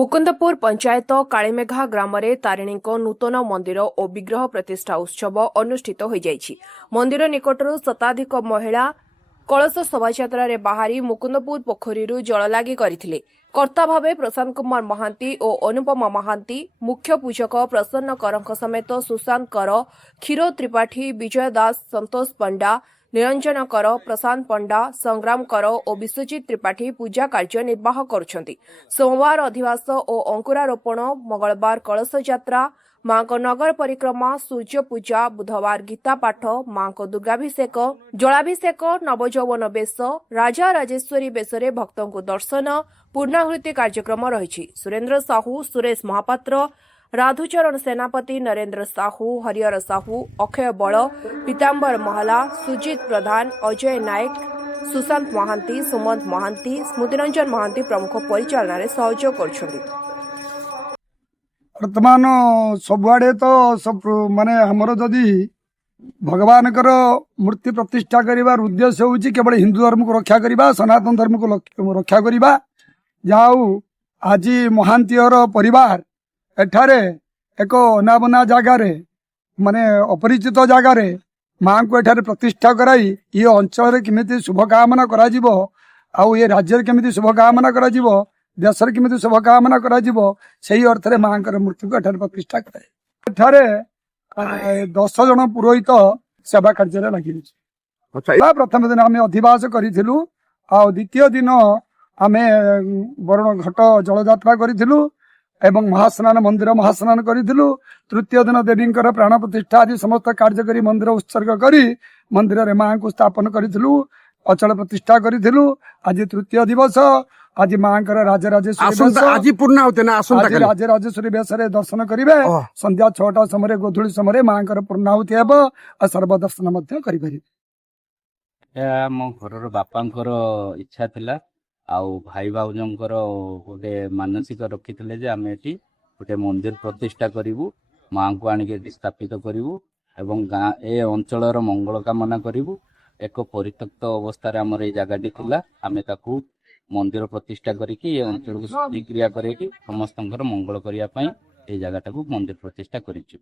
मुकुंदपुर पंचायत कालीमेघा ग्राम तारिणी नूतन मंदिर और विग्रह प्रतिष्ठा उत्सव अनुष्ठित हो जाइछि। मंदिर निकटरू शताधिक महिला कलश शोभायात्रा बाहरी मुकुंदपुर पोखरी जल लागी करथिले। कर्ता भावे प्रशांत कुमार महांती और अनुपमा महांती, मुख्य पूजक प्रसन्न करଙ୍କ समेत सुशांत कर, क्षीर त्रिपाठी, विजय दास, संतोष पंडा, निरंजन कर, प्रशांत पंडा, संग्राम कर और विश्वजित त्रिपाठी पूजा कार्य निर्वाह करुछंती। सोमवार अधिवास और अंकुरारोपण, मंगलवार कलश यात्रा, मां को नगर परिक्रमा, सूर्य पूजा, बुधवार गीता पाठ, मां को दुर्गाभिषेक, जलाभिषेक, नवयौवन बेश, राजा राजेश्वरी बेशरे भक्तों को दर्शन, पूर्णाहुति कार्यक्रम रही। सुरेन्द्र साहू, सुरेश महापात्र, राधुचरण सेनापति, नरेन्द्र साहू, हरिहर साहू, अक्षय बल, पीतांबर महला, सुजित प्रधान, अजय नायक, सुशांत महांती, सुमंत महांती, स्मृतिरंजन महांती प्रमुख परिचालन सहयोग कर। वर्तमान सबुआड़े तो सब माने हमर जदि भगवान मूर्ति प्रतिष्ठा करिवार उद्देश्य होउची केवल हिंदू धर्म को रक्षा करिबा, सनातन धर्म को रक्षा करिबा। जाऊ आज महांतीयर परिवार एठारे एक अनाबना जगार माने अपरिचित जगार मां को एठारे प्रतिष्ठा कराई ये अंचल केमिति शुभकामना करा जिवो, आउ ये राज्य केमिति शुभकामना करा जिवो, देशर केमिति शुभकामना करा जिवो, सही अर्थ रे मां मूर्ति को एठारे प्रतिष्ठा कराई। एठारे 10 जन पुरोहित सेवा कार्य लगी। प्रथम दिन आम अधिवास करूँ, द्वितीय दिन आम वरुण घट जल यात्रा करूँ एवं महास्नान मंदिर महास्नान करूँ। तृतीय दिन देवी प्राण प्रतिष्ठा आदि समस्त कार्य करी मंदिर उत्सर्ग करी मंदिर रे मां को स्थापन करूँ, अचल प्रतिष्ठा करूँ। आज तृतीय दिवस, आज मां राजराजेश्वरी राजराजेश्वरी बेश दर्शन करेंगे। संध्या 6टा समय गोधूली समय मां पूर्णाहुति हेब और सर्वदर्शन करें। मो घर बापांकर इच्छा थिला आउ भाई भाउजंकर गोटे मानसिक रखिथिले जे आमे एठी गोटे मंदिर प्रतिष्ठा करिवु, मां को आनिके स्थापित करिवु एवं गाँ ए अंचलर मंगल कामना करिवु। एक परित्यक्त अवस्था रे हमर ए जगाटी थिला, आमे ताकू मंदिर प्रतिष्ठा करिकि ए अंचल को प्रतिक्रिया करिकि समस्तंकर मंगल करिया पई ए जगाटा को मंदिर प्रतिष्ठा करिछु।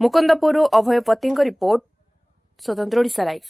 मुकुंदपुर अभय पति रिपोर्ट, स्वतंत्र ओडिशा लाइव।